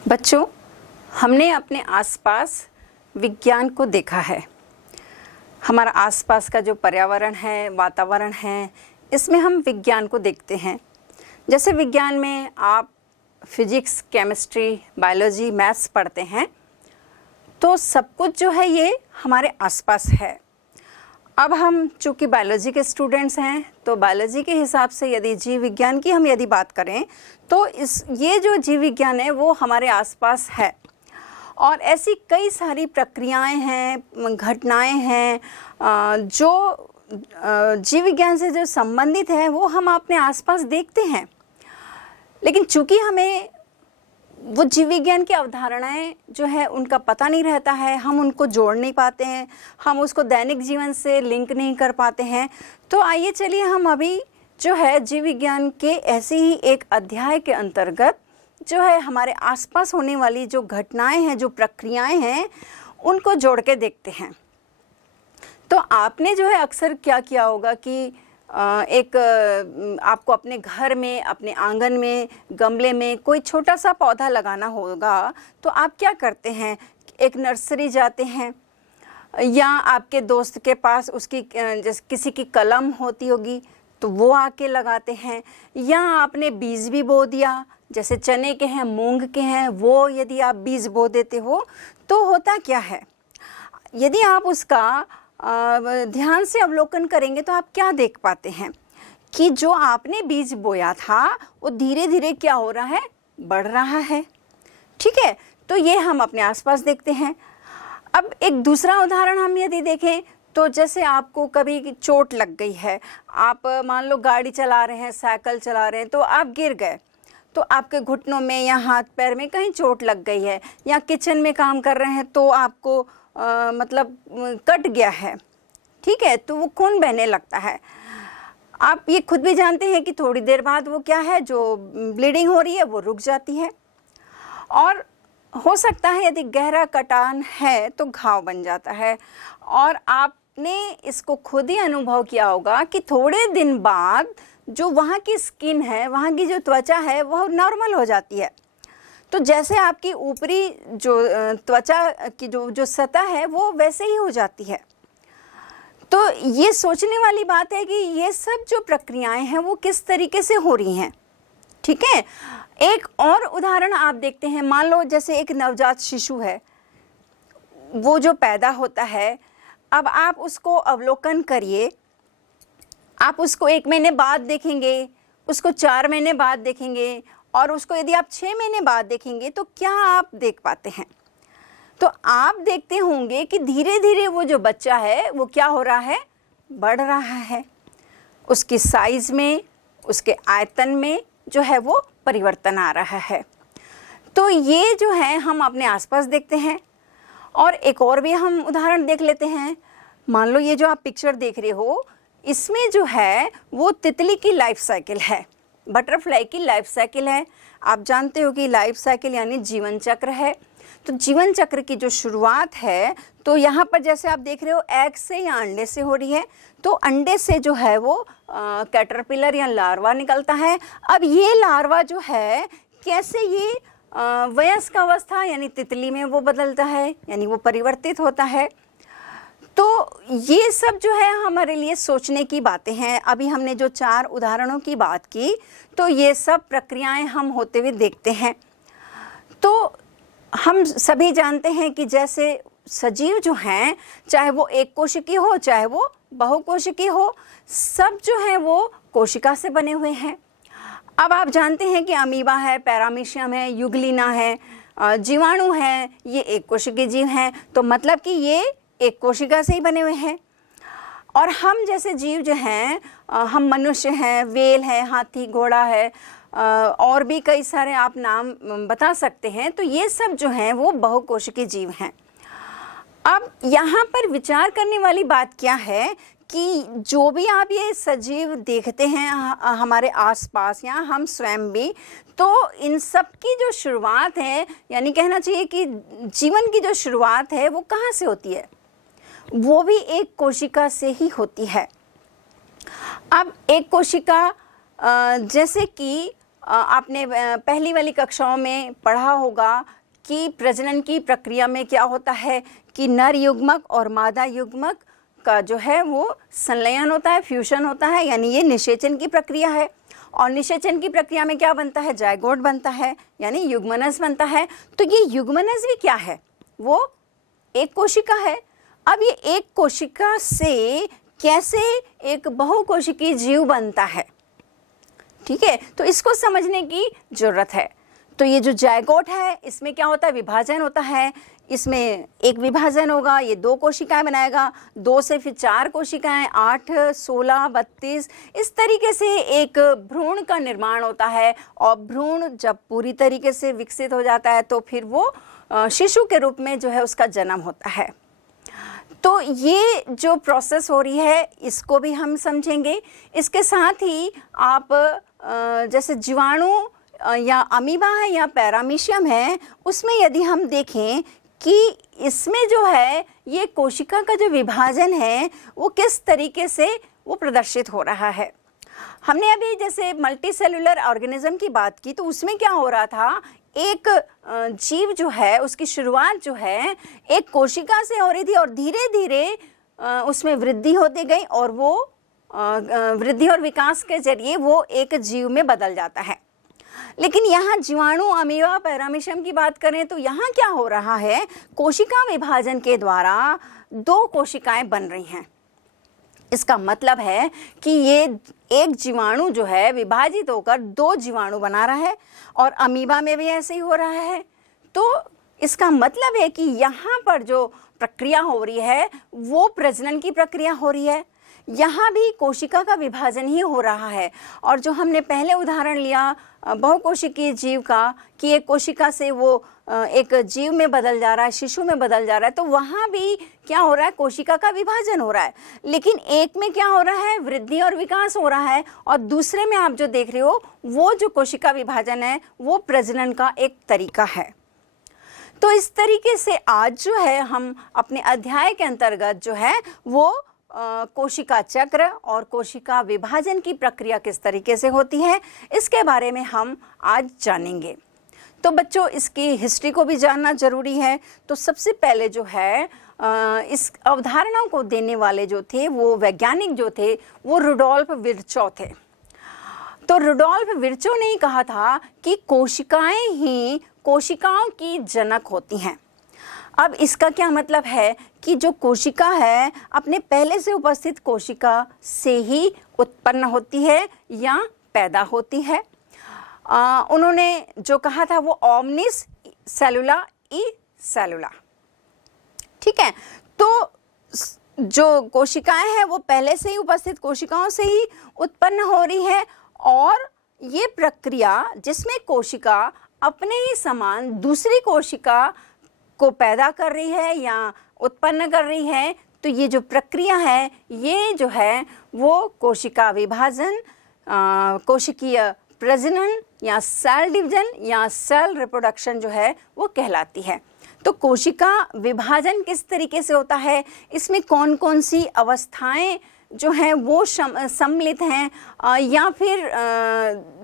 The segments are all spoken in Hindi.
बच्चों, हमने अपने आसपास विज्ञान को देखा है। हमारा आसपास का जो पर्यावरण है, वातावरण है, इसमें हम विज्ञान को देखते हैं। जैसे विज्ञान में आप फिजिक्स, केमिस्ट्री, बायोलॉजी, मैथ्स पढ़ते हैं, तो सब कुछ जो है ये हमारे आसपास है। अब हम चूँकि बायोलॉजी के स्टूडेंट्स हैं, तो बायोलॉजी के हिसाब से यदि जीव विज्ञान की हम यदि बात करें, तो ये जो जीव विज्ञान है वो हमारे आसपास है। और ऐसी कई सारी प्रक्रियाएं हैं, घटनाएं हैं जो जीव विज्ञान से जो संबंधित है वो हम अपने आसपास देखते हैं। लेकिन चूँकि हमें वो जीव विज्ञान की अवधारणाएं जो है उनका पता नहीं रहता है, हम उनको जोड़ नहीं पाते हैं, हम उसको दैनिक जीवन से लिंक नहीं कर पाते हैं। तो आइए चलिए हम अभी जो है जीव विज्ञान के ऐसे ही एक अध्याय के अंतर्गत जो है हमारे आसपास होने वाली जो घटनाएं हैं, जो प्रक्रियाएं हैं, उनको जोड़ के देखते हैं। तो आपने जो है अक्सर क्या किया होगा कि आपको अपने घर में, अपने आंगन में, गमले में कोई छोटा सा पौधा लगाना होगा, तो आप क्या करते हैं? एक नर्सरी जाते हैं, या आपके दोस्त के पास उसकी जैसे किसी की कलम होती होगी तो वो आके लगाते हैं, या आपने बीज भी बो दिया, जैसे चने के हैं, मूंग के हैं, वो यदि आप बीज बो देते हो तो होता क्या है, यदि आप उसका ध्यान से अवलोकन करेंगे तो आप क्या देख पाते हैं कि जो आपने बीज बोया था वो धीरे धीरे क्या हो रहा है, बढ़ रहा है। ठीक है, तो ये हम अपने आसपास देखते हैं। अब एक दूसरा उदाहरण हम यदि देखें तो जैसे आपको कभी चोट लग गई है, आप मान लो गाड़ी चला रहे हैं, साइकिल चला रहे हैं, तो आप गिर गए, तो आपके घुटनों में या हाथ पैर में कहीं चोट लग गई है, या किचन में काम कर रहे हैं तो आपको मतलब कट गया है। ठीक है, तो वो खून बहने लगता है। आप ये खुद भी जानते हैं कि थोड़ी देर बाद वो क्या है, जो ब्लीडिंग हो रही है वो रुक जाती है। और हो सकता है यदि गहरा कटान है तो घाव बन जाता है। और आपने इसको खुद ही अनुभव किया होगा कि थोड़े दिन बाद जो वहाँ की स्किन है, वहाँ की जो त्वचा है, वह नॉर्मल हो जाती है। तो जैसे आपकी ऊपरी जो त्वचा की जो सतह है वो वैसे ही हो जाती है। तो ये सोचने वाली बात है कि ये सब जो प्रक्रियाएं हैं वो किस तरीके से हो रही हैं। ठीक है, एक और उदाहरण आप देखते हैं। मान लो जैसे एक नवजात शिशु है, वो जो पैदा होता है, अब आप उसको अवलोकन करिए। आप उसको 1 महीने बाद देखेंगे, उसको 4 महीने बाद देखेंगे, और उसको यदि आप 6 महीने बाद देखेंगे तो क्या आप देख पाते हैं? तो आप देखते होंगे कि धीरे धीरे वो जो बच्चा है वो क्या हो रहा है, बढ़ रहा है। उसकी साइज में, उसके आयतन में जो है वो परिवर्तन आ रहा है। तो ये जो है हम अपने आसपास देखते हैं। और एक और भी हम उदाहरण देख लेते हैं। मान लो ये जो आप पिक्चर देख रहे हो, इसमें जो है वो तितली की लाइफ साइकिल है, बटरफ्लाई की लाइफ साइकिल है। आप जानते हो कि लाइफ साइकिल यानी जीवन चक्र है। तो जीवन चक्र की जो शुरुआत है, तो यहाँ पर जैसे आप देख रहे हो एग से या अंडे से हो रही है। तो अंडे से जो है वो कैटरपिलर या लार्वा निकलता है। अब ये लार्वा जो है कैसे ये वयस्क अवस्था यानी तितली में वो बदलता है, यानी वो परिवर्तित होता है। तो ये सब जो है हमारे लिए सोचने की बातें हैं। अभी हमने जो 4 उदाहरणों की बात की, तो ये सब प्रक्रियाएं हम होते हुए देखते हैं। तो हम सभी जानते हैं कि जैसे सजीव जो हैं, चाहे वो एक कोशिकीय हो, चाहे वो बहुकोशिकीय हो, सब जो है वो कोशिका से बने हुए हैं। अब आप जानते हैं कि अमीबा है, पैरामीशियम है, युगलिना है, जीवाणु है, ये एक कोशिकीय जीव हैं। तो मतलब कि ये एक कोशिका से ही बने हुए हैं। और हम जैसे जीव जो हैं, हम मनुष्य हैं, वेल है, हाथी, घोड़ा है, और भी कई सारे आप नाम बता सकते हैं। तो ये सब जो हैं वो बहुकोशिकीय जीव हैं। अब यहाँ पर विचार करने वाली बात क्या है कि जो भी आप ये सजीव देखते हैं हमारे आसपास या हम स्वयं भी, तो इन सब की जो शुरुआत है, यानी कहना चाहिए कि जीवन की जो शुरुआत है वो कहाँ से होती है? वो भी एक कोशिका से ही होती है। अब एक कोशिका जैसे कि आपने पहली वाली कक्षाओं में पढ़ा होगा कि प्रजनन की प्रक्रिया में क्या होता है कि नर युग्मक और मादा युग्मक का जो है वो संलयन होता है, फ्यूजन होता है, यानी ये निषेचन की प्रक्रिया है। और निषेचन की प्रक्रिया में क्या बनता है, जायगोट बनता है, यानी युग्मनज बनता है। तो ये युग्मनज भी क्या है, वो एक कोशिका है। अब ये एक कोशिका से कैसे एक बहुकोशिकीय जीव बनता है, ठीक है, तो इसको समझने की जरूरत है। तो ये जो जायगोट है इसमें क्या होता है, विभाजन होता है। इसमें एक विभाजन होगा, ये 2 कोशिकाएं बनाएगा, 2 से फिर 4 कोशिकाएं, 8, 16, 32, इस तरीके से एक भ्रूण का निर्माण होता है। और भ्रूण जब पूरी तरीके से विकसित हो जाता है तो फिर वो शिशु के रूप में जो है उसका जन्म होता है। तो ये जो प्रोसेस हो रही है इसको भी हम समझेंगे। इसके साथ ही आप जैसे जीवाणु या अमीबा है या पैरामीशियम है, उसमें यदि हम देखें कि इसमें जो है ये कोशिका का जो विभाजन है वो किस तरीके से वो प्रदर्शित हो रहा है। हमने अभी जैसे मल्टी सेलुलर ऑर्गेनिज्म की बात की, तो उसमें क्या हो रहा था, एक जीव जो है उसकी शुरुआत जो है एक कोशिका से हो रही थी और धीरे धीरे उसमें वृद्धि होती गई और वो वृद्धि और विकास के जरिए वो एक जीव में बदल जाता है। लेकिन यहाँ जीवाणु, अमीबा, पैरामीशियम की बात करें तो यहाँ क्या हो रहा है, कोशिका विभाजन के द्वारा 2 कोशिकाएं बन रही हैं। इसका मतलब है कि ये एक जीवाणु जो है विभाजित होकर 2 जीवाणु बना रहा है और अमीबा में भी ऐसे ही हो रहा है। तो इसका मतलब है कि यहाँ पर जो प्रक्रिया हो रही है वो प्रजनन की प्रक्रिया हो रही है। यहाँ भी कोशिका का विभाजन ही हो रहा है। और जो हमने पहले उदाहरण लिया बहुकोशिकीय जीव का कि एक कोशिका से वो एक जीव में बदल जा रहा है, शिशु में बदल जा रहा है, तो वहाँ भी क्या हो रहा है, कोशिका का विभाजन हो रहा है। लेकिन एक में क्या हो रहा है, वृद्धि और विकास हो रहा है, और दूसरे में आप जो देख रहे हो वो जो कोशिका विभाजन है वो प्रजनन का एक तरीका है। तो इस तरीके से आज जो है हम अपने अध्याय के अंतर्गत जो है वो कोशिका चक्र और कोशिका विभाजन की प्रक्रिया किस तरीके से होती है इसके बारे में हम आज जानेंगे। तो बच्चों, इसकी हिस्ट्री को भी जानना जरूरी है। तो सबसे पहले जो है इस अवधारणा को देने वाले जो थे वो वैज्ञानिक जो थे वो रुडोल्फ विर्चो थे। तो रुडोल्फ विर्चो ने कहा था कि कोशिकाएं ही कोशिकाओं की जनक होती हैं। अब इसका क्या मतलब है कि जो कोशिका है अपने पहले से उपस्थित कोशिका से ही उत्पन्न होती है या पैदा होती है। उन्होंने जो कहा था वो ओमनिस सेलुला ई सेलुला, ठीक है। तो जो कोशिकाएं हैं वो पहले से ही उपस्थित कोशिकाओं से ही उत्पन्न हो रही है, और ये प्रक्रिया जिसमें कोशिका अपने ही समान दूसरी कोशिका को पैदा कर रही है या उत्पन्न कर रही है, तो ये जो प्रक्रिया है ये जो है वो कोशिका विभाजन, कोशिकीय प्रजनन या सेल डिवीजन या सेल रिप्रोडक्शन जो है वो कहलाती है। तो कोशिका विभाजन किस तरीके से होता है, इसमें कौन कौन सी अवस्थाएं जो हैं वो सम्मिलित हैं, या फिर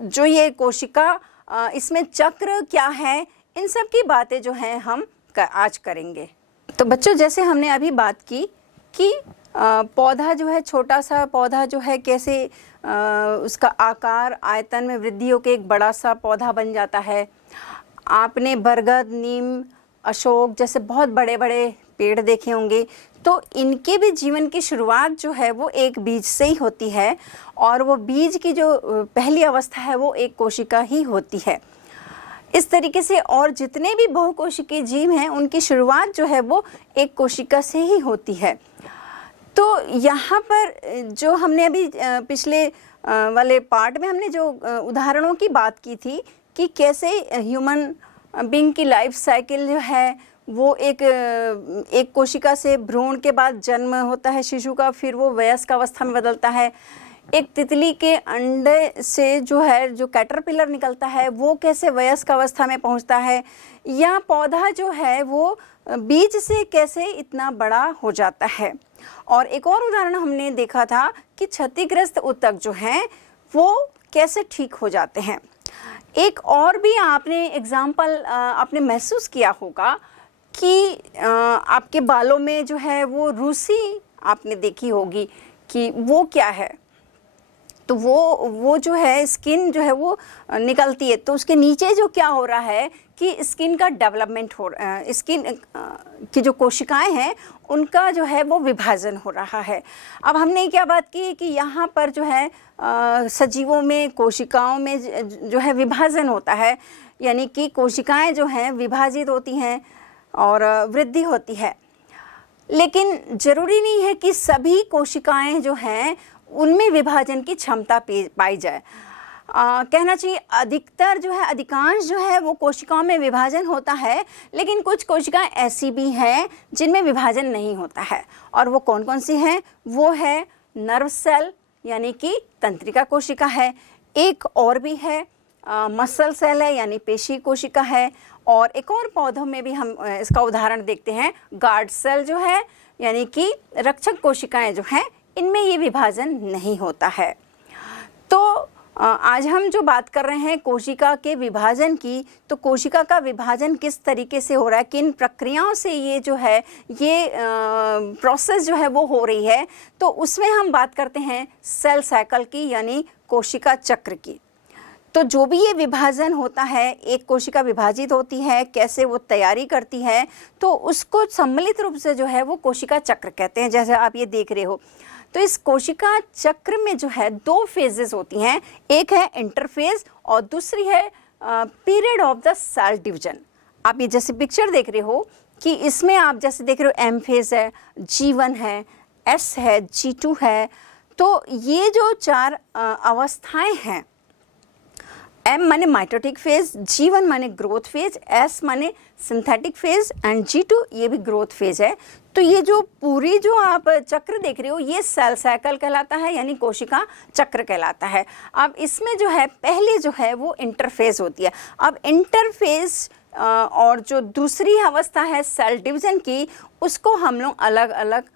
जो ये कोशिका इसमें चक्र क्या है, इन सब की बातें जो हैं हम आज करेंगे। तो बच्चों, जैसे हमने अभी बात की कि पौधा जो है, छोटा सा पौधा जो है कैसे उसका आकार आयतन में वृद्धि होकर एक बड़ा सा पौधा बन जाता है। आपने बरगद, नीम, अशोक जैसे बहुत बड़े बड़े पेड़ देखे होंगे, तो इनके भी जीवन की शुरुआत जो है वो एक बीज से ही होती है, और वो बीज की जो पहली अवस्था है वो एक कोशिका ही होती है। इस तरीके से और जितने भी बहुकोशिकीय जीव हैं उनकी शुरुआत जो है वो एक कोशिका से ही होती है। तो यहाँ पर जो हमने अभी पिछले वाले पार्ट में हमने जो उदाहरणों की बात की थी कि कैसे ह्यूमन बीइंग की लाइफ साइकिल जो है वो एक कोशिका से भ्रूण के बाद जन्म होता है शिशु का, फिर वो वयस्क अवस्था में बदलता है। एक तितली के अंडे से जो है जो कैटरपिलर निकलता है वो कैसे वयस्क अवस्था में पहुंचता है, या पौधा जो है वो बीज से कैसे इतना बड़ा हो जाता है। और एक और उदाहरण हमने देखा था कि क्षतिग्रस्त ऊतक जो हैं वो कैसे ठीक हो जाते हैं। एक और भी आपने एग्जाम्पल आपने महसूस किया होगा कि आपके बालों में जो है वो रूसी आपने देखी होगी कि वो क्या है। तो वो जो है स्किन जो है वो निकलती है, तो उसके नीचे जो क्या हो रहा है कि स्किन का डेवलपमेंट हो स्किन की जो कोशिकाएं हैं उनका जो है वो विभाजन हो रहा है। अब हमने क्या बात की कि यहाँ पर जो है सजीवों में कोशिकाओं में जो है विभाजन होता है, यानी कि कोशिकाएं जो हैं विभाजित होती हैं और वृद्धि होती है। लेकिन ज़रूरी नहीं है कि सभी कोशिकाएं जो हैं उनमें विभाजन की क्षमता पाई जाए। कहना चाहिए अधिकतर जो है अधिकांश जो है वो कोशिकाओं में विभाजन होता है, लेकिन कुछ कोशिकाएं ऐसी भी हैं जिनमें विभाजन नहीं होता है। और वो कौन कौन सी हैं? वो है नर्व सेल यानी कि तंत्रिका कोशिका है, एक और भी है मसल सेल है यानी पेशी कोशिका है, और एक और पौधों में भी हम इसका उदाहरण देखते हैं गार्ड सेल जो है यानी कि रक्षक कोशिकाएं जो हैं इनमें ये विभाजन नहीं होता है। तो आज हम जो बात कर रहे हैं कोशिका के विभाजन की, तो कोशिका का विभाजन किस तरीके से हो रहा है, किन प्रक्रियाओं से ये जो है ये प्रोसेस जो है वो हो रही है, तो उसमें हम बात करते हैं सेल साइकिल की यानी कोशिका चक्र की। तो जो भी ये विभाजन होता है, एक कोशिका विभाजित होती है, कैसे वो तैयारी करती है, तो उसको सम्मिलित रूप से जो है वो कोशिका चक्र कहते हैं, जैसे आप ये देख रहे हो। तो इस कोशिका चक्र में जो है दो फेजेस होती हैं, एक है इंटरफेज और दूसरी है period of the cell division. आप ये जैसे पिक्चर देख रहे हो कि इसमें आप जैसे देख रहे हो एम फेज है, G1 है, S है, G2 है। तो ये जो चार अवस्थाएं हैं, M माने माइटोटिक फेज, G1 माने ग्रोथ फेज, S माने सिंथेटिक फेज एंड G2 ये भी ग्रोथ फेज है। तो ये जो पूरी जो आप चक्र देख रहे हो ये सेल साइकिल कहलाता है यानी कोशिका चक्र कहलाता है। अब इसमें जो है पहले जो है वो इंटरफेज होती है। अब इंटरफेज और जो दूसरी अवस्था है सेल डिवीजन की, उसको हम लोग अलग अलग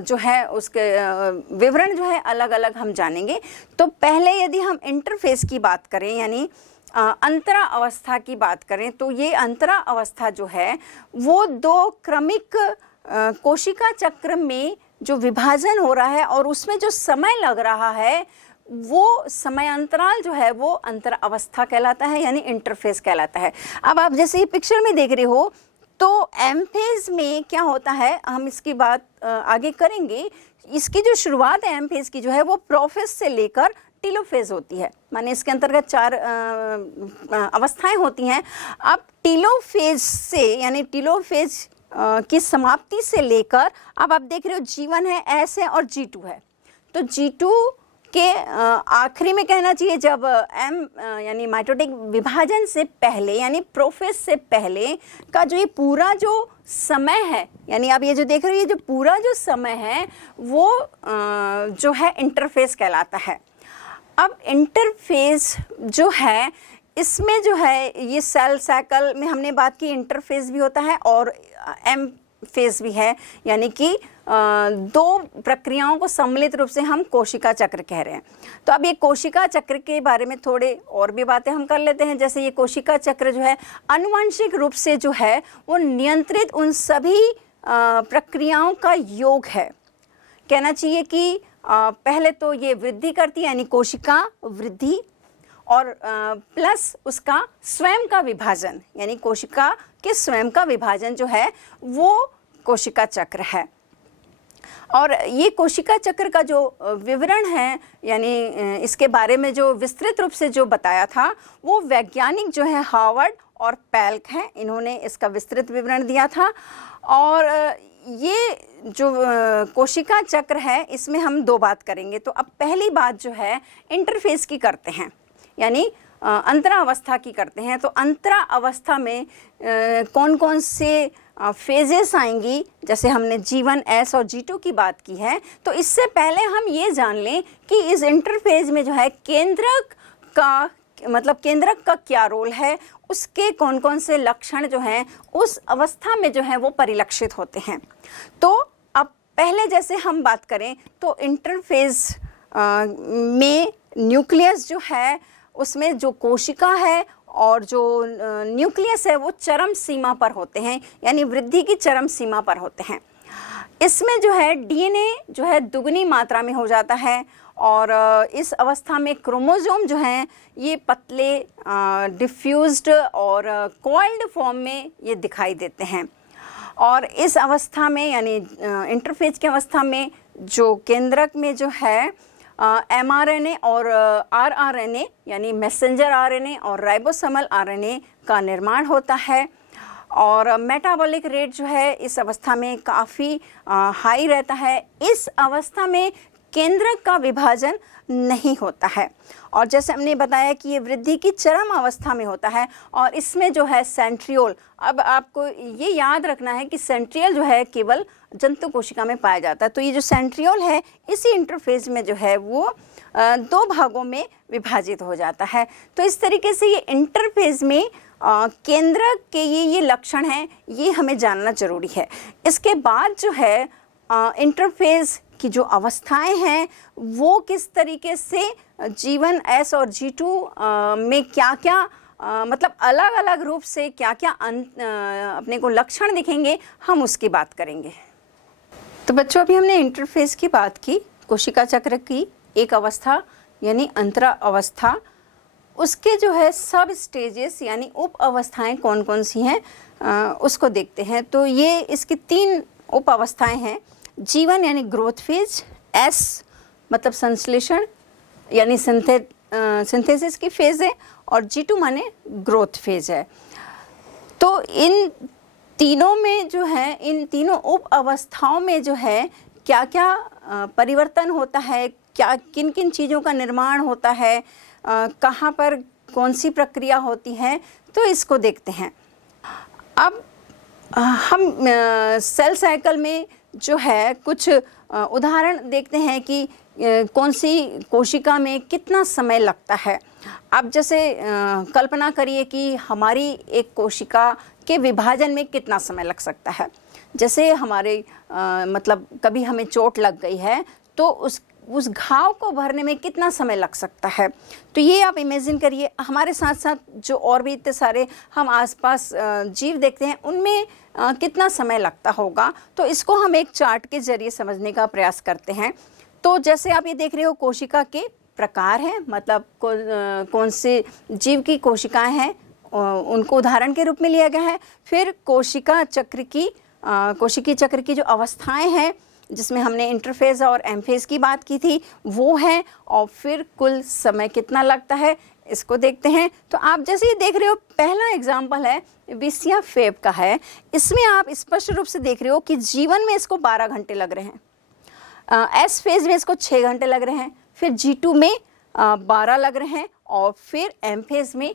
जो है उसके विवरण जो है अलग अलग हम जानेंगे। तो पहले यदि हम इंटरफेस की बात करें यानी अंतरा अवस्था की बात करें, तो ये अंतरा अवस्था जो है वो दो क्रमिक कोशिका चक्र में जो विभाजन हो रहा है और उसमें जो समय लग रहा है वो समय अंतराल जो है वो अंतरा अवस्था कहलाता है यानी इंटरफेस कहलाता है। अब आप जैसे ये पिक्चर में देख रहे हो तो एम फेज में क्या होता है, हम इसकी बात आगे करेंगे। इसकी जो शुरुआत है एम फेज की जो है वो प्रोफेज से लेकर टीलोफेज होती है, माने इसके अंतर्गत चार अवस्थाएं होती हैं। अब टीलोफेज से यानी टीलोफेज की समाप्ति से लेकर अब आप देख रहे हो G1 है, S है और G2 है। तो G2 के आखिरी में कहना चाहिए जब यानी माइटोटिक विभाजन से पहले यानी प्रोफेज से पहले का जो ये पूरा जो समय है, यानी आप ये जो देख रहे हो ये जो पूरा जो समय है वो जो है इंटरफेज कहलाता है। अब इंटरफेज जो है इसमें जो है ये सेल साइकिल में हमने बात की, इंटरफेज भी होता है और एम फेज भी है, यानी कि दो प्रक्रियाओं को सम्मिलित रूप से हम कोशिका चक्र कह रहे हैं। तो अब ये कोशिका चक्र के बारे में थोड़े और भी बातें हम कर लेते हैं। जैसे ये कोशिका चक्र जो है आनुवंशिक रूप से जो है वो नियंत्रित उन सभी प्रक्रियाओं का योग है। कहना चाहिए कि पहले तो ये वृद्धि करती है यानी कोशिका वृद्धि, और प्लस उसका स्वयं का विभाजन यानी कोशिका के स्वयं का विभाजन जो है वो कोशिका चक्र है। और ये कोशिका चक्र का जो विवरण है यानी इसके बारे में जो विस्तृत रूप से जो बताया था वो वैज्ञानिक जो है हार्वर्ड और पैल्क हैं, इन्होंने इसका विस्तृत विवरण दिया था। और ये जो कोशिका चक्र है इसमें हम दो बात करेंगे। तो अब पहली बात जो है इंटरफेस की करते हैं यानी अंतरा अवस्था की करते हैं। तो अंतरा अवस्था में कौन कौन से फेजेस आएंगी, जैसे हमने G1, S और G2 की बात की है। तो इससे पहले हम ये जान लें कि इस इंटरफेज में जो है केंद्रक का मतलब केंद्रक का क्या रोल है, उसके कौन कौन से लक्षण जो हैं उस अवस्था में जो है वो परिलक्षित होते हैं। तो अब पहले जैसे हम बात करें तो इंटरफेज में न्यूक्लियस जो है उसमें जो कोशिका है और जो न्यूक्लियस है वो चरम सीमा पर होते हैं, यानी वृद्धि की चरम सीमा पर होते हैं। इसमें जो है डीएनए जो है दुगनी मात्रा में हो जाता है और इस अवस्था में क्रोमोसोम जो हैं ये पतले डिफ्यूज्ड और कॉइल्ड फॉर्म में ये दिखाई देते हैं। और इस अवस्था में यानी इंटरफेज की अवस्था में जो केंद्रक में जो है एमआरएनए और आरआरएनए यानी मैसेंजर आरएनए और राइबोसोमल आरएनए का निर्माण होता है। और मेटाबॉलिक रेट जो है इस अवस्था में काफ़ी हाई रहता है। इस अवस्था में केंद्रक का विभाजन नहीं होता है और जैसे हमने बताया कि ये वृद्धि की चरम अवस्था में होता है। और इसमें जो है सेंट्रियोल, अब आपको ये याद रखना है कि सेंट्रियल जो है केवल जंतु कोशिका में पाया जाता है। तो ये जो सेंट्रियोल है इसी इंटरफेज में जो है वो दो भागों में विभाजित हो जाता है। तो इस तरीके से ये इंटरफेज में केंद्रक के ये लक्षण हैं, ये हमें जानना जरूरी है। इसके बाद जो है इंटरफेज की जो अवस्थाएं हैं वो किस तरीके से G1, S और G2 में क्या क्या मतलब अलग अलग रूप से क्या क्या अपने को लक्षण दिखेंगे, हम उसकी बात करेंगे। तो बच्चों अभी हमने इंटरफेज की बात की, कोशिका चक्र की एक अवस्था यानी अंतरा अवस्था, उसके जो है सब स्टेजेस यानी उप अवस्थाएँ कौन कौन सी हैं उसको देखते हैं। तो ये इसकी 3 उप अवस्थाएँ हैं। G1 यानी ग्रोथ फेज, S मतलब संश्लेषण यानी सिंथेसिस की फेज है और G2 माने ग्रोथ फेज है। तो इन तीनों में जो है, इन तीनों उप अवस्थाओं में जो है क्या क्या परिवर्तन होता है, क्या किन किन चीज़ों का निर्माण होता है, कहाँ पर कौन सी प्रक्रिया होती है, तो इसको देखते हैं। अब हम सेल साइकिल में जो है कुछ उदाहरण देखते हैं कि कौन सी कोशिका में कितना समय लगता है। अब जैसे कल्पना करिए कि हमारी एक कोशिका के विभाजन में कितना समय लग सकता है। जैसे हमारे मतलब कभी हमें चोट लग गई है तो उस घाव को भरने में कितना समय लग सकता है। तो ये आप इमेजिन करिए, हमारे साथ साथ जो और भी इतने सारे हम आसपास जीव देखते हैं उनमें कितना समय लगता होगा। तो इसको हम एक चार्ट के जरिए समझने का प्रयास करते हैं। तो जैसे आप ये देख रहे हो कोशिका के प्रकार हैं, मतलब कौन से जीव की कोशिकाएं हैं उनको उदाहरण के रूप में लिया गया है। फिर कोशिकीय चक्र की जो अवस्थाएं हैं जिसमें हमने इंटरफेज और एमफेज की बात की थी वो है, और फिर कुल समय कितना लगता है इसको देखते हैं। तो आप जैसे ये देख रहे हो, पहला एग्जाम्पल है विसिया फेब का है। इसमें आप स्पष्ट रूप से देख रहे हो कि G1 में इसको 12 घंटे लग रहे हैं, S फेज में इसको 6 घंटे लग रहे हैं, फिर G2 में 12 लग रहे हैं और फिर M फेज में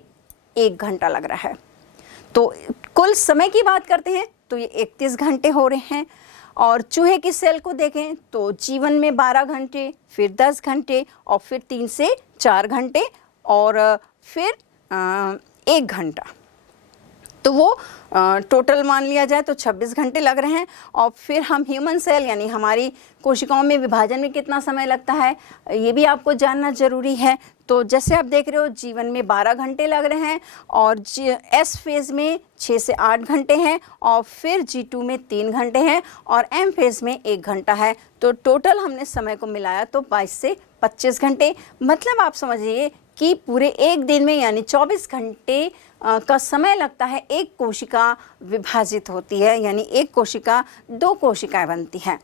1 घंटा लग रहा है। तो कुल समय की बात करते हैं तो ये 31 घंटे हो रहे हैं। और चूहे की सेल को देखें तो G1 में 12 घंटे, फिर 10 घंटे और फिर 3 से 4 घंटे और फिर 1 घंटा। तो वो टोटल मान लिया जाए तो 26 घंटे लग रहे हैं। और फिर हम ह्यूमन सेल यानी हमारी कोशिकाओं में विभाजन में कितना समय लगता है ये भी आपको जानना ज़रूरी है। तो जैसे आप देख रहे हो G1 में 12 घंटे लग रहे हैं और S फेज़ में 6 से 8 घंटे हैं और फिर G2 में 3 घंटे हैं और M फेज़ में 1 घंटा है। तो टोटल हमने समय को मिलाया तो 22 से 25 घंटे, मतलब आप समझिए कि पूरे एक दिन में यानी 24 घंटे का समय लगता है। एक कोशिका विभाजित होती है यानी एक कोशिका 2 कोशिकाएं बनती हैं।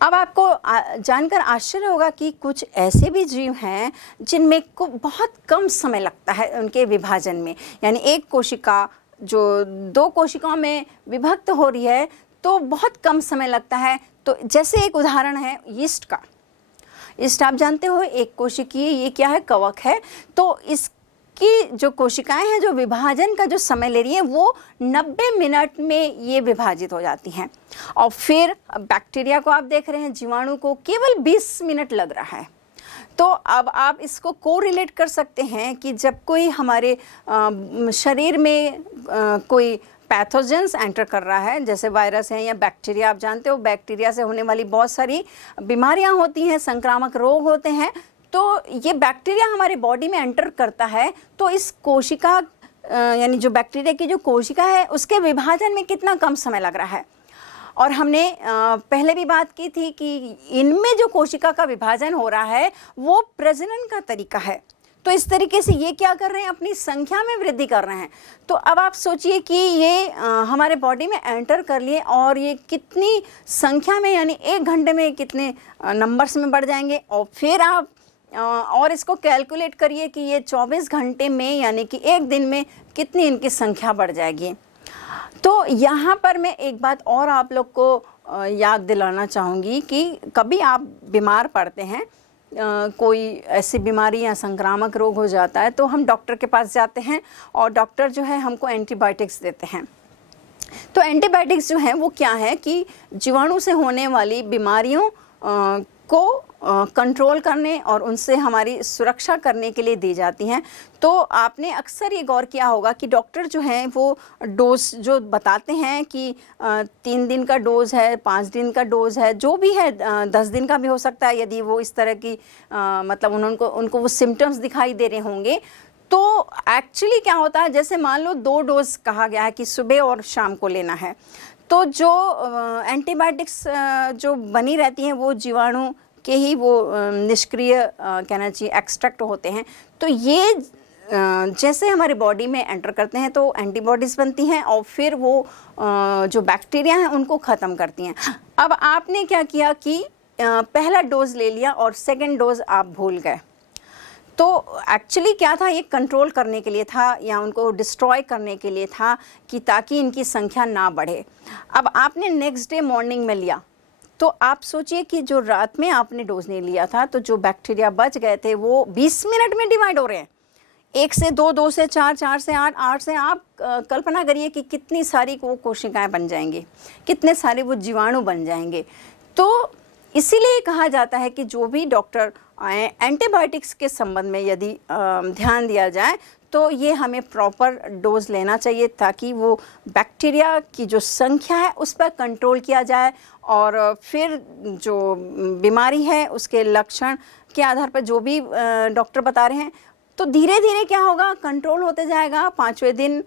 अब आपको जानकर आश्चर्य होगा कि कुछ ऐसे भी जीव हैं जिनमें को बहुत कम समय लगता है उनके विभाजन में, यानी एक कोशिका जो 2 कोशिकाओं में विभक्त हो रही है तो बहुत कम समय लगता है। तो जैसे एक उदाहरण है यीस्ट का। यीस्ट आप जानते हो एक कोशिकीय, ये क्या है, कवक है। तो इसकी जो कोशिकाएं हैं जो विभाजन का जो समय ले रही है वो 90 मिनट में ये विभाजित हो जाती हैं। और फिर बैक्टीरिया को आप देख रहे हैं, जीवाणु को केवल 20 मिनट लग रहा है। तो अब आप इसको कोरिलेट कर सकते हैं कि जब कोई हमारे शरीर में कोई पैथोजेंस एंटर कर रहा है, जैसे वायरस है या बैक्टीरिया, आप जानते हो बैक्टीरिया से होने वाली बहुत सारी बीमारियां होती हैं, संक्रामक रोग होते हैं। तो ये बैक्टीरिया हमारे बॉडी में एंटर करता है, तो इस कोशिका यानी जो बैक्टीरिया की जो कोशिका है उसके विभाजन में कितना कम समय लग रहा है। और हमने पहले भी बात की थी कि इनमें जो कोशिका का विभाजन हो रहा है वो प्रजनन का तरीका है। तो इस तरीके से ये क्या कर रहे हैं, अपनी संख्या में वृद्धि कर रहे हैं। तो अब आप सोचिए कि ये हमारे बॉडी में एंटर कर लिए और ये कितनी संख्या में, यानी 1 घंटे में कितने नंबर्स में बढ़ जाएंगे। और फिर आप और इसको कैलकुलेट करिए कि ये 24 घंटे में यानी कि 1 दिन में कितनी इनकी संख्या बढ़ जाएगी। तो यहाँ पर मैं एक बात और आप लोग को याद दिलाना चाहूँगी कि कभी आप बीमार पड़ते हैं, कोई ऐसी बीमारी या संक्रामक रोग हो जाता है, तो हम डॉक्टर के पास जाते हैं और डॉक्टर जो है हमको एंटीबायोटिक्स देते हैं। तो एंटीबायोटिक्स जो है वो क्या है कि जीवाणु से होने वाली बीमारियों को कंट्रोल करने और उनसे हमारी सुरक्षा करने के लिए दी जाती हैं। तो आपने अक्सर ये गौर किया होगा कि डॉक्टर जो हैं वो डोज जो बताते हैं कि 3 दिन का डोज है, 5 दिन का डोज है, जो भी है 10 दिन का भी हो सकता है, यदि वो इस तरह की मतलब उनको वो सिम्टम्स दिखाई दे रहे होंगे। तो एक्चुअली क्या होता है, जैसे मान लो 2 डोज कहा गया है कि सुबह और शाम को लेना है, तो जो एंटीबायोटिक्स जो बनी रहती हैं वो जीवाणु के ही वो निष्क्रिय कहना चाहिए एक्सट्रैक्ट होते हैं। तो ये जैसे हमारे बॉडी में एंटर करते हैं तो एंटीबॉडीज़ बनती हैं और फिर वो जो बैक्टीरिया हैं उनको ख़त्म करती हैं। अब आपने क्या किया कि पहला डोज ले लिया और सेकंड डोज आप भूल गए। तो एक्चुअली क्या था, ये कंट्रोल करने के लिए था या उनको डिस्ट्रॉय करने के लिए था कि ताकि इनकी संख्या ना बढ़े। अब आपने नेक्स्ट डे मॉर्निंग में लिया, तो आप सोचिए कि जो रात में आपने डोज नहीं लिया था, तो जो बैक्टीरिया बच गए थे वो 20 मिनट में डिवाइड हो रहे हैं। 1 से 2, 2 से 4, 4 से 8, 8 से आप कल्पना करिए कि कितनी सारी वो कोशिकाएं बन जाएंगी, कितने सारे वो जीवाणु बन जाएंगे। तो इसीलिए कहा जाता है कि जो भी डॉक्टर एंटीबायोटिक्स के संबंध में यदि ध्यान दिया जाए तो ये हमें प्रॉपर डोज लेना चाहिए ताकि वो बैक्टीरिया की जो संख्या है उस पर कंट्रोल किया जाए और फिर जो बीमारी है उसके लक्षण के आधार पर जो भी डॉक्टर बता रहे हैं तो धीरे धीरे क्या होगा, कंट्रोल होते जाएगा। 5वें दिन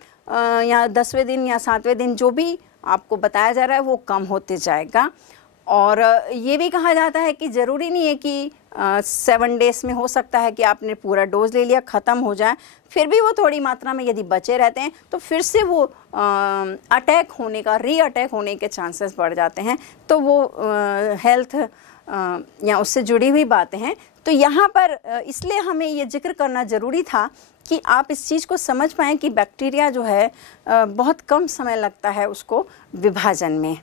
या 10वें दिन या 7वें दिन जो भी आपको बताया जा रहा है वो कम होते जाएगा। और ये भी कहा जाता है कि ज़रूरी नहीं है कि 7 डेज़ में, हो सकता है कि आपने पूरा डोज ले लिया ख़त्म हो जाए, फिर भी वो थोड़ी मात्रा में यदि बचे रहते हैं तो फिर से वो अटैक होने का, री-अटैक होने के चांसेस बढ़ जाते हैं। तो वो हेल्थ या उससे जुड़ी हुई बातें हैं। तो यहाँ पर इसलिए हमें ये जिक्र करना ज़रूरी था कि आप इस चीज़ को समझ पाएँ कि बैक्टीरिया जो है बहुत कम समय लगता है उसको विभाजन में।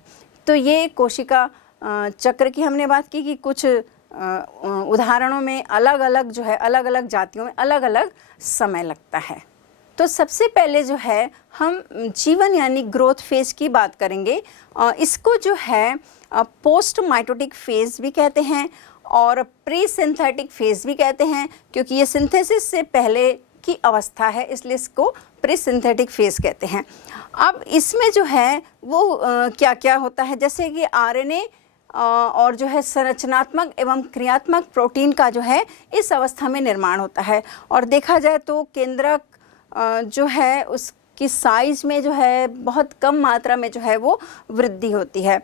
तो ये कोशिका चक्र की हमने बात की कि कुछ उदाहरणों में अलग अलग जो है, अलग अलग जातियों में अलग अलग समय लगता है। तो सबसे पहले जो है हम जीवन यानी ग्रोथ फेज़ की बात करेंगे। इसको जो है पोस्ट माइटोटिक फेज़ भी कहते हैं और प्री सिंथेटिक फेज़ भी कहते हैं, क्योंकि ये सिंथेसिस से पहले की अवस्था है, इसलिए इसको प्री सिंथेटिक फेज़ कहते हैं। अब इसमें जो है वो क्या क्या होता है, जैसे कि आरएनए और जो है संरचनात्मक एवं क्रियात्मक प्रोटीन का जो है इस अवस्था में निर्माण होता है। और देखा जाए तो केंद्रक जो है उसकी साइज में जो है बहुत कम मात्रा में जो है वो वृद्धि होती है।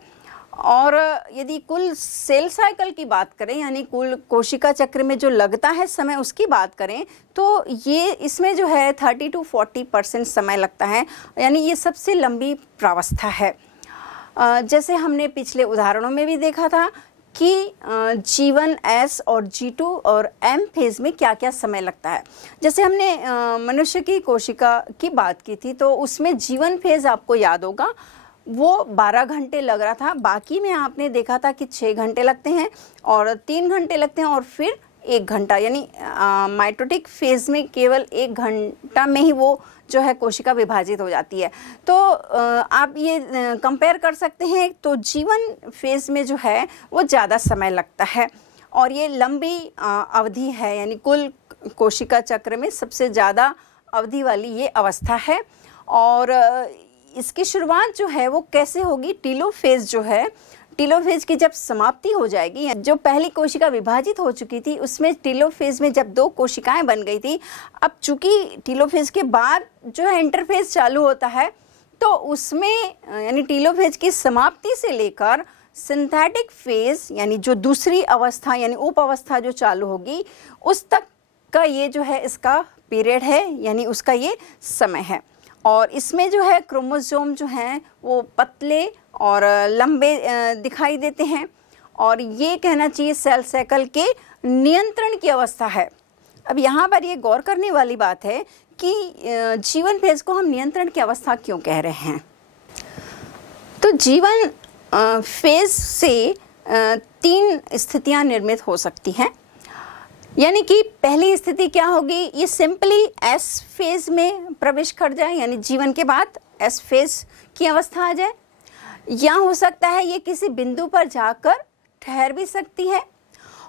और यदि कुल सेल साइकिल की बात करें यानी कुल कोशिका चक्र में जो लगता है समय उसकी बात करें तो ये इसमें जो है 30 to 40% समय लगता है, यानी ये सबसे लंबी प्रावस्था है। जैसे हमने पिछले उदाहरणों में भी देखा था कि G1, S और G2 और M फेज़ में क्या क्या समय लगता है। जैसे हमने मनुष्य की कोशिका की बात की थी तो उसमें G1 फेज़ आपको याद होगा वो 12 घंटे लग रहा था, बाकी में आपने देखा था कि 6 घंटे लगते हैं और 3 घंटे लगते हैं और फिर 1 घंटा, यानी माइटोटिक फेज़ में केवल 1 घंटा में ही वो जो है कोशिका विभाजित हो जाती है। तो आप ये कंपेयर कर सकते हैं। तो जीवन फेज़ में जो है वो ज़्यादा समय लगता है और ये लंबी अवधि है, यानी कुल कोशिका चक्र में सबसे ज़्यादा अवधि वाली ये अवस्था है। और इसकी शुरुआत जो है वो कैसे होगी, टीलोफेज़ जो है, टीलोफेज की जब समाप्ति हो जाएगी, जो पहली कोशिका विभाजित हो चुकी थी उसमें टीलोफेज में जब 2 कोशिकाएं बन गई थी, अब चूंकि टीलोफेज के बाद जो है इंटरफेज चालू होता है, तो उसमें यानी टीलोफेज की समाप्ति से लेकर सिंथेटिक फेज यानी जो दूसरी अवस्था यानी उप अवस्था जो चालू होगी उस तक का ये जो है इसका पीरियड है, यानी उसका ये समय है। और इसमें जो है क्रोमोसोम जो हैं वो पतले और लंबे दिखाई देते हैं, और ये कहना चाहिए सेल साइकिल के नियंत्रण की अवस्था है। अब यहाँ पर ये गौर करने वाली बात है कि जीवन फेज को हम नियंत्रण की अवस्था क्यों कह रहे हैं। तो जीवन फेज से 3 स्थितियाँ निर्मित हो सकती हैं, यानी कि पहली स्थिति क्या होगी, ये सिंपली एस फेज में प्रवेश कर जाए, यानी जीवन के बाद एस फेज की अवस्था आ जाए, या हो सकता है ये किसी बिंदु पर जाकर ठहर भी सकती है।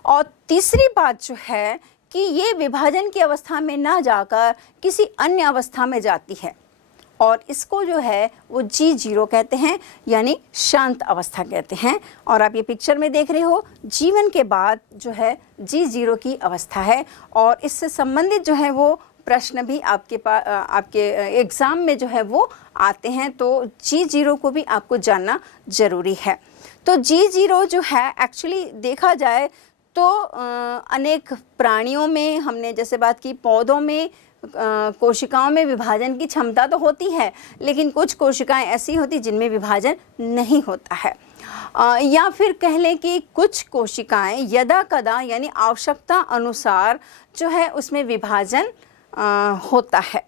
और तीसरी बात जो है कि ये विभाजन की अवस्था में ना जाकर किसी अन्य अवस्था में जाती है, और इसको जो है वो G0 कहते हैं, यानी शांत अवस्था कहते हैं। और आप ये पिक्चर में देख रहे हो, जीवन के बाद जो है G0 की अवस्था है, और इससे संबंधित जो है वो प्रश्न भी आपके एग्ज़ाम में जो है वो आते हैं, तो G0 को भी आपको जानना ज़रूरी है। तो G0 जो है एक्चुअली देखा जाए तो अनेक प्राणियों में, हमने जैसे बात की, पौधों में कोशिकाओं में विभाजन की क्षमता तो होती है, लेकिन कुछ कोशिकाएं ऐसी होती जिनमें विभाजन नहीं होता है, या फिर कह लें कि कुछ कोशिकाएं यदा कदा यानी आवश्यकता अनुसार जो है उसमें विभाजन होता है।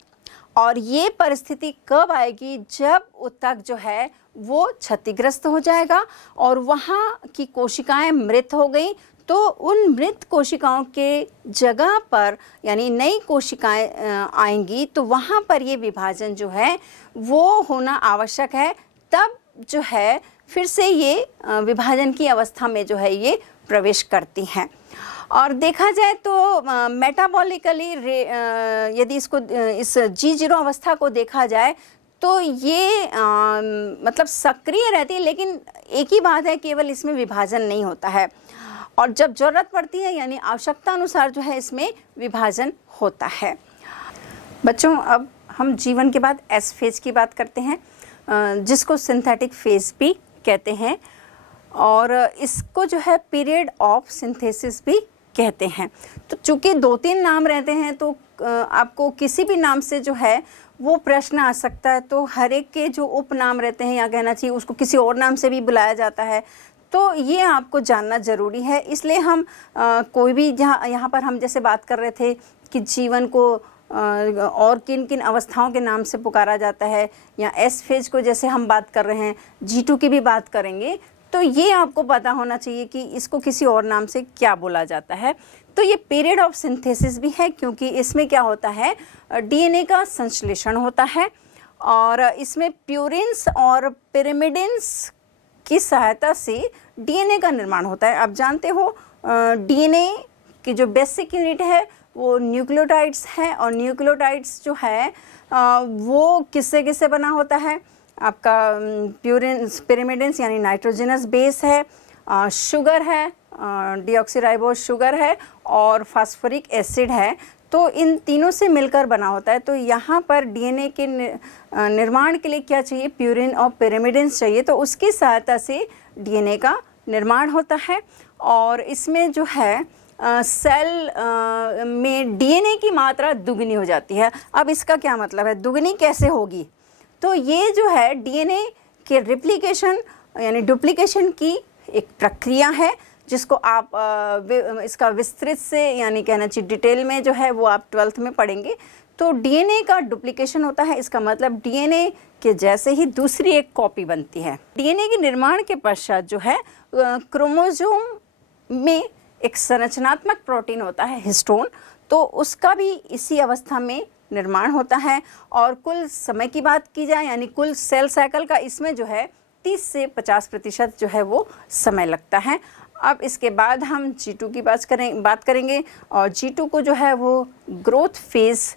और ये परिस्थिति कब आएगी, जब ऊतक जो है वो क्षतिग्रस्त हो जाएगा और वहाँ की कोशिकाएं मृत हो गई, तो उन मृत कोशिकाओं के जगह पर यानी नई कोशिकाएं आएंगी, तो वहाँ पर ये विभाजन जो है वो होना आवश्यक है। तब जो है फिर से ये विभाजन की अवस्था में जो है ये प्रवेश करती हैं। और देखा जाए तो मेटाबॉलिकली यदि इस G0 अवस्था को देखा जाए तो ये मतलब सक्रिय रहती है, लेकिन एक ही बात है, केवल इसमें विभाजन नहीं होता है, और जब ज़रूरत पड़ती है यानी आवश्यकता अनुसार जो है इसमें विभाजन होता है। बच्चों, अब हम जीवन के बाद एस फेज की बात करते हैं, जिसको सिंथेटिक फेज भी कहते हैं, और इसको जो है पीरियड ऑफ सिंथेसिस भी कहते हैं। तो चूँकि 2-3 नाम रहते हैं, तो आपको किसी भी नाम से जो है वो प्रश्न आ सकता है, तो हर एक के जो उपनाम रहते हैं, या कहना चाहिए उसको किसी और नाम से भी बुलाया जाता है, तो ये आपको जानना ज़रूरी है। इसलिए हम कोई भी यहाँ पर हम जैसे बात कर रहे थे कि जीवन को और किन किन अवस्थाओं के नाम से पुकारा जाता है, या एस फेज को जैसे हम बात कर रहे हैं, G2 की भी बात करेंगे, तो ये आपको पता होना चाहिए कि इसको किसी और नाम से क्या बोला जाता है। तो ये पीरियड ऑफ सिंथेसिस भी है, क्योंकि इसमें क्या होता है, DNA का संश्लेषण होता है, और इसमें प्यूरिन्स और पिरिमिडिन्स की सहायता से DNA का निर्माण होता है। आप जानते हो DNA की जो बेसिक यूनिट है वो न्यूक्लियोटाइड्स है, और न्यूक्लियोटाइड्स जो है वो किससे किससे बना होता है, आपका प्यूरिन्स पिरिमिडिन्स यानी नाइट्रोजनस बेस है, शुगर है, डीऑक्सीराइबोज शुगर है, और फास्फोरिक एसिड है। तो इन तीनों से मिलकर बना होता है। तो यहाँ पर DNA के निर्माण के लिए क्या चाहिए, प्यूरिन और पिरिमिडिन्स चाहिए, तो उसकी सहायता से DNA का निर्माण होता है। और इसमें जो है सेल में DNA की मात्रा दुगनी हो जाती है। अब इसका क्या मतलब है, दुगनी कैसे होगी, तो ये जो है DNA के रिप्लिकेशन यानी डुप्लीकेशन की एक प्रक्रिया है, जिसको आप इसका विस्तृत से यानी कहना चाहिए डिटेल में जो है वो आप 12th में पढ़ेंगे। तो DNA का डुप्लीकेशन होता है, इसका मतलब DNA के जैसे ही दूसरी एक कॉपी बनती है। DNA के निर्माण के पश्चात जो है क्रोमोसोम में एक संरचनात्मक प्रोटीन होता है हिस्टोन, तो उसका भी इसी अवस्था में निर्माण होता है। और कुल समय की बात की जाए यानी कुल सेल साइकिल का इसमें जो है 30 से 50% जो है वो समय लगता है। अब इसके बाद हम G2 की बात करेंगे, और G2 को जो है वो ग्रोथ फेज़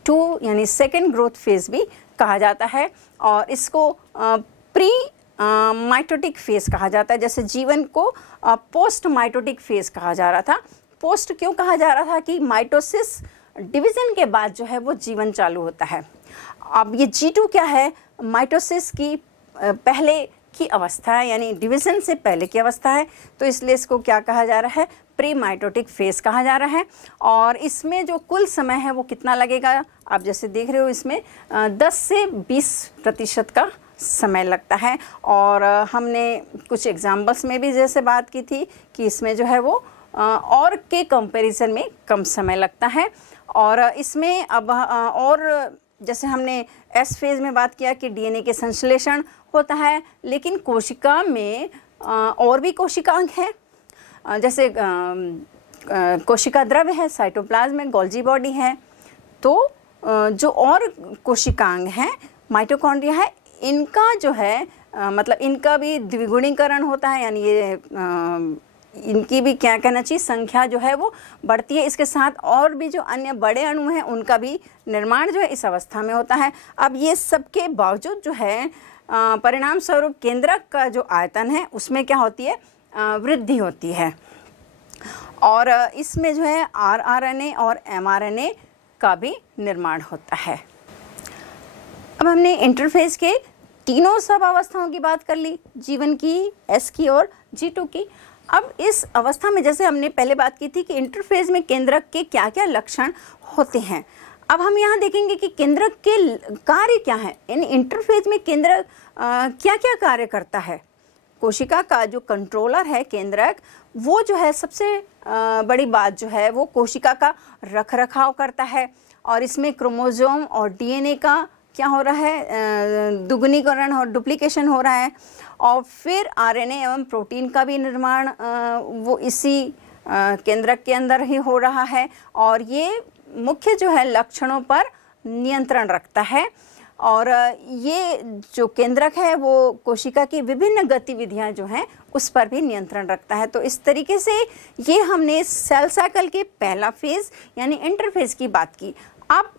2 यानी सेकेंड ग्रोथ फेज़ भी कहा जाता है, और इसको प्री माइटोटिक फेज कहा जाता है। जैसे जीवन को पोस्ट माइटोटिक फेज कहा जा रहा था। पोस्ट क्यों कहा जा रहा था कि माइटोसिस डिवीज़न के बाद जो है वो जीवन चालू होता है। अब ये G2 क्या है? माइटोसिस की पहले की अवस्था है, यानी डिवीज़न से पहले की अवस्था है, तो इसलिए इसको क्या कहा जा रहा है? प्री माइटोटिक फेज कहा जा रहा है। और इसमें जो कुल समय है वो कितना लगेगा? आप जैसे देख रहे हो इसमें 10 से 20% का समय लगता है। और हमने कुछ एग्जाम्पल्स में भी जैसे बात की थी कि इसमें जो है वो और के कंपैरिजन में कम समय लगता है। और इसमें अब और जैसे हमने एस फेज में बात किया कि डीएनए के संश्लेषण होता है, लेकिन कोशिका में और भी कोशिकांग हैं। जैसे कोशिका द्रव्य है, साइटोप्लाज्म में गोल्जी बॉडी है, तो जो और कोशिकांग हैं, माइटोकॉन्ड्रिया है, इनका जो है मतलब इनका भी द्विगुणीकरण होता है, यानी ये इनकी भी क्या कहना चाहिए संख्या जो है वो बढ़ती है। इसके साथ और भी जो अन्य बड़े अणु हैं उनका भी निर्माण जो है इस अवस्था में होता है। अब ये सबके बावजूद जो है परिणाम स्वरूप केंद्रक का जो आयतन है उसमें क्या होती है? वृद्धि होती है। और इसमें जो है आरआरएनए और एमआरएनए का भी निर्माण होता है। अब हमने इंटरफेज के तीनों सब अवस्थाओं की बात कर ली, जीवन की, एस की और G2 की। अब इस अवस्था में जैसे हमने पहले बात की थी कि इंटरफेज में केंद्रक के क्या क्या लक्षण होते हैं। अब हम यहाँ देखेंगे कि केंद्रक के कार्य क्या हैं। यानी इंटरफेज में केंद्रक क्या क्या कार्य करता है। कोशिका का जो कंट्रोलर है केंद्रक, वो जो है सबसे बड़ी बात जो है वो कोशिका का रख रखाव करता है। और इसमें क्रोमोसोम और डीएनए का क्या हो रहा है? दुगुनीकरण और डुप्लीकेशन हो रहा है। और फिर आरएनए एवं प्रोटीन का भी निर्माण वो इसी केंद्रक के अंदर ही हो रहा है। और ये मुख्य जो है लक्षणों पर नियंत्रण रखता है। और ये जो केंद्रक है वो कोशिका की विभिन्न गतिविधियां जो हैं उस पर भी नियंत्रण रखता है। तो इस तरीके से ये हमने सेल साइकिल के पहला फेज यानी इंटरफेज की बात की। अब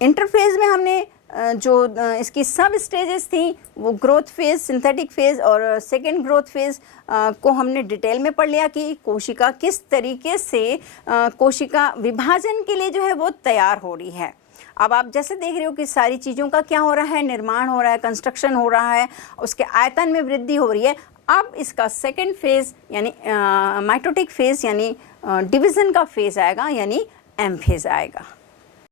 इंटरफेज में हमने जो इसकी सब स्टेजेस थी वो ग्रोथ फेज, सिंथेटिक फेज और सेकेंड ग्रोथ फेज को हमने डिटेल में पढ़ लिया कि कोशिका किस तरीके से कोशिका विभाजन के लिए जो है वो तैयार हो रही है। अब आप जैसे देख रहे हो कि सारी चीज़ों का क्या हो रहा है? निर्माण हो रहा है, कंस्ट्रक्शन हो रहा है, उसके आयतन में वृद्धि हो रही है। अब इसका सेकेंड फेज यानी माइटोटिक फेज यानी डिवीज़न का फेज आएगा, यानी एम फेज आएगा।